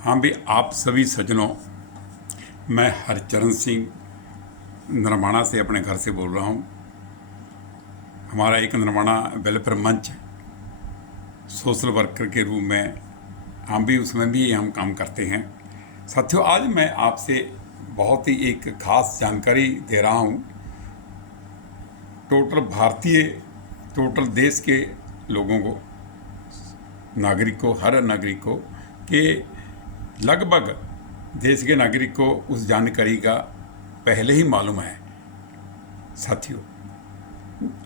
हाँ भी, आप सभी सज्जनों, मैं हरचरण सिंह नरमाणा से अपने घर से बोल रहा हूँ। हमारा एक नरमाणा वेलफेयर मंच सोशल वर्कर के रूप में हम भी उसमें भी हम काम करते हैं। साथियों, आज मैं आपसे बहुत ही एक खास जानकारी दे रहा हूँ। टोटल देश के लोगों को, नागरिक को, हर नागरिक को, कि लगभग देश के नागरिक को उस जानकारी का पहले ही मालूम है। साथियों,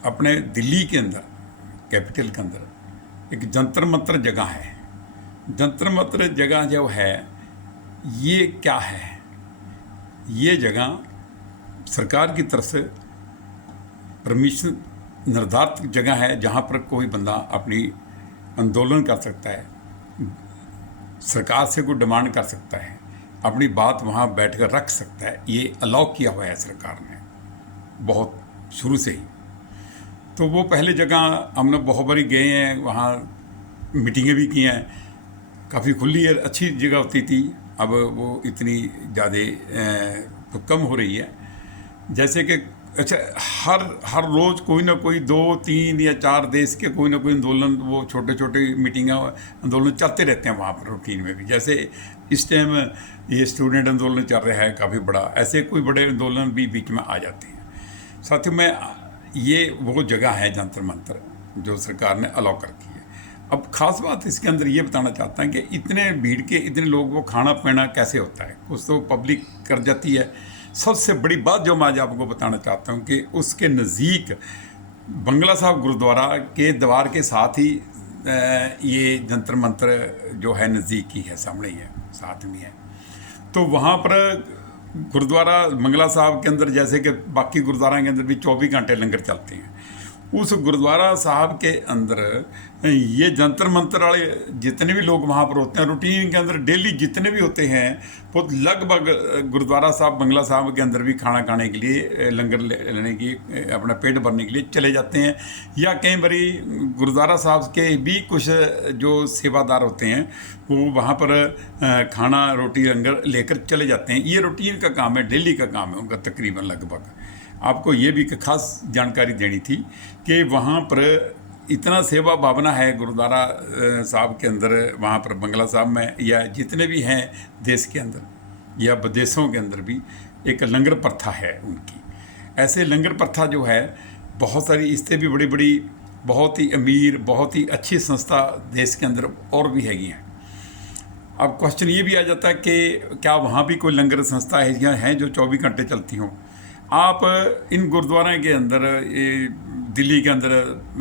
अपने दिल्ली के अंदर, कैपिटल के अंदर एक जंतर मंतर जगह है। जंतर मंतर जगह जो है, ये क्या है? ये जगह सरकार की तरफ से परमिशन निर्धारित जगह है, जहाँ पर कोई बंदा अपनी आंदोलन कर सकता है, सरकार से कोई डिमांड कर सकता है, अपनी बात वहाँ बैठकर रख सकता है। ये अलाउ किया हुआ है सरकार ने बहुत शुरू से ही। तो वो पहले जगह हमने बहुत बारी गए हैं, वहाँ मीटिंगें भी की हैं। काफ़ी खुली है, अच्छी जगह होती थी। अब वो इतनी ज़्यादा तो कम हो रही है। जैसे कि अच्छा, हर रोज़ कोई ना कोई 2, 3 या 4 देश के कोई ना कोई आंदोलन, वो छोटे छोटे मीटिंग आंदोलन चलते रहते हैं वहाँ पर रूटीन में भी। जैसे इस टाइम ये स्टूडेंट आंदोलन चल रहा है काफ़ी बड़ा, ऐसे कोई बड़े आंदोलन भी बीच में आ जाते हैं। साथियों, ये वो जगह है जंतर मंतर जो सरकार ने अलाउ कर दी है। अब ख़ास बात इसके अंदर ये बताना चाहता हूँ कि इतने भीड़ के, इतने लोगों को खाना पीना कैसे होता है? कुछ तो पब्लिक कर जाती है। सबसे बड़ी बात जो मैं आज आपको बताना चाहता हूँ कि उसके नज़दीक बंगला साहब गुरुद्वारा के द्वार के साथ ही ये जंतर मंतर जो है नज़दीक ही है, सामने ही है, साथ में है। तो वहाँ पर गुरुद्वारा बंगला साहब के अंदर, जैसे कि बाकी गुरुद्वारा के अंदर भी 24 घंटे लंगर चलते हैं, उस गुरुद्वारा साहब के अंदर ये जंतर मंतर वाले जितने भी लोग वहाँ पर होते हैं, रूटीन के अंदर डेली जितने भी होते हैं, वो लगभग गुरुद्वारा साहब बंगला साहब के अंदर भी खाना खाने के लिए, लंगर लेने की, अपना पेट भरने के लिए चले जाते हैं। या कई बारी गुरुद्वारा साहब के भी कुछ जो सेवादार होते हैं, वो वहाँ पर खाना, रोटी, लंगर लेकर चले जाते हैं। ये रूटीन का काम है, डेली का काम है उनका तकरीबन लगभग। आपको ये भी खास जानकारी देनी थी कि वहाँ पर इतना सेवा भावना है गुरुद्वारा साहब के अंदर, वहाँ पर बंगला साहब में, या जितने भी हैं देश के अंदर या विदेशों के अंदर भी एक लंगर प्रथा है उनकी। ऐसे लंगर प्रथा जो है बहुत सारी, इससे भी बड़ी बड़ी, बहुत ही अमीर, बहुत ही अच्छी संस्था देश के अंदर और भी हैगी हैं। अब क्वेश्चन ये भी आ जाता है कि क्या वहाँ भी कोई लंगर संस्था है जो 24 घंटे चलती हों? आप इन गुरुद्वारा के अंदर, दिल्ली के अंदर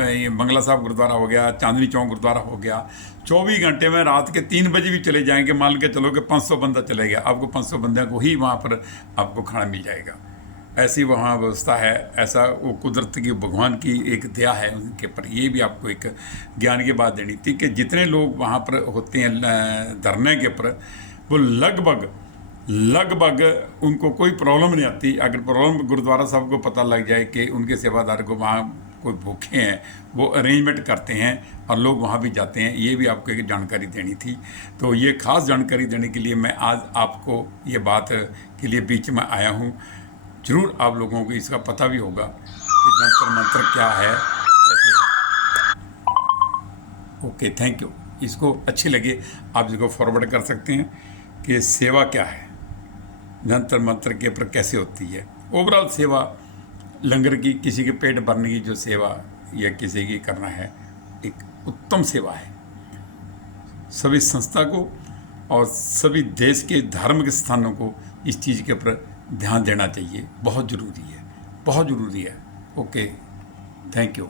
ये बंगला साहब गुरुद्वारा हो गया, चांदनी चौक गुरुद्वारा हो गया, 24 घंटे में रात के 3 बजे भी चले जाएंगे, मान के चलो कि 500 बंदा चले गया, आपको 500 बंदे को ही वहाँ पर आपको खाना मिल जाएगा। ऐसी वहाँ व्यवस्था है। ऐसा वो कुदरत की, भगवान की एक दया है उनके पर। ये भी आपको एक ज्ञान की बात देनी थी कि जितने लोग वहाँ पर होते हैं धरने के ऊपर, वो लगभग उनको कोई प्रॉब्लम नहीं आती। अगर प्रॉब्लम गुरुद्वारा साहब को पता लग जाए कि उनके सेवादार को वहाँ कोई भूखे हैं, वो अरेंजमेंट करते हैं और लोग वहाँ भी जाते हैं। ये भी आपको एक जानकारी देनी थी। तो ये खास जानकारी देने के लिए मैं आज आपको ये बात के लिए बीच में आया हूँ। ज़रूर आप लोगों को इसका पता भी होगा कि जंतर मंतर क्या है, कैसे है। Okay, thank you. इसको अच्छी लगे आप इसको फॉरवर्ड कर सकते हैं कि सेवा क्या है, जंतर मंतर के ऊपर कैसे होती है। ओवरऑल सेवा लंगर की, किसी के पेट भरने की जो सेवा या किसी की करना है, एक उत्तम सेवा है। सभी संस्था को और सभी देश के धार्मिक स्थानों को इस चीज़ के ऊपर ध्यान देना चाहिए। बहुत ज़रूरी है, बहुत ज़रूरी है। Okay, thank you.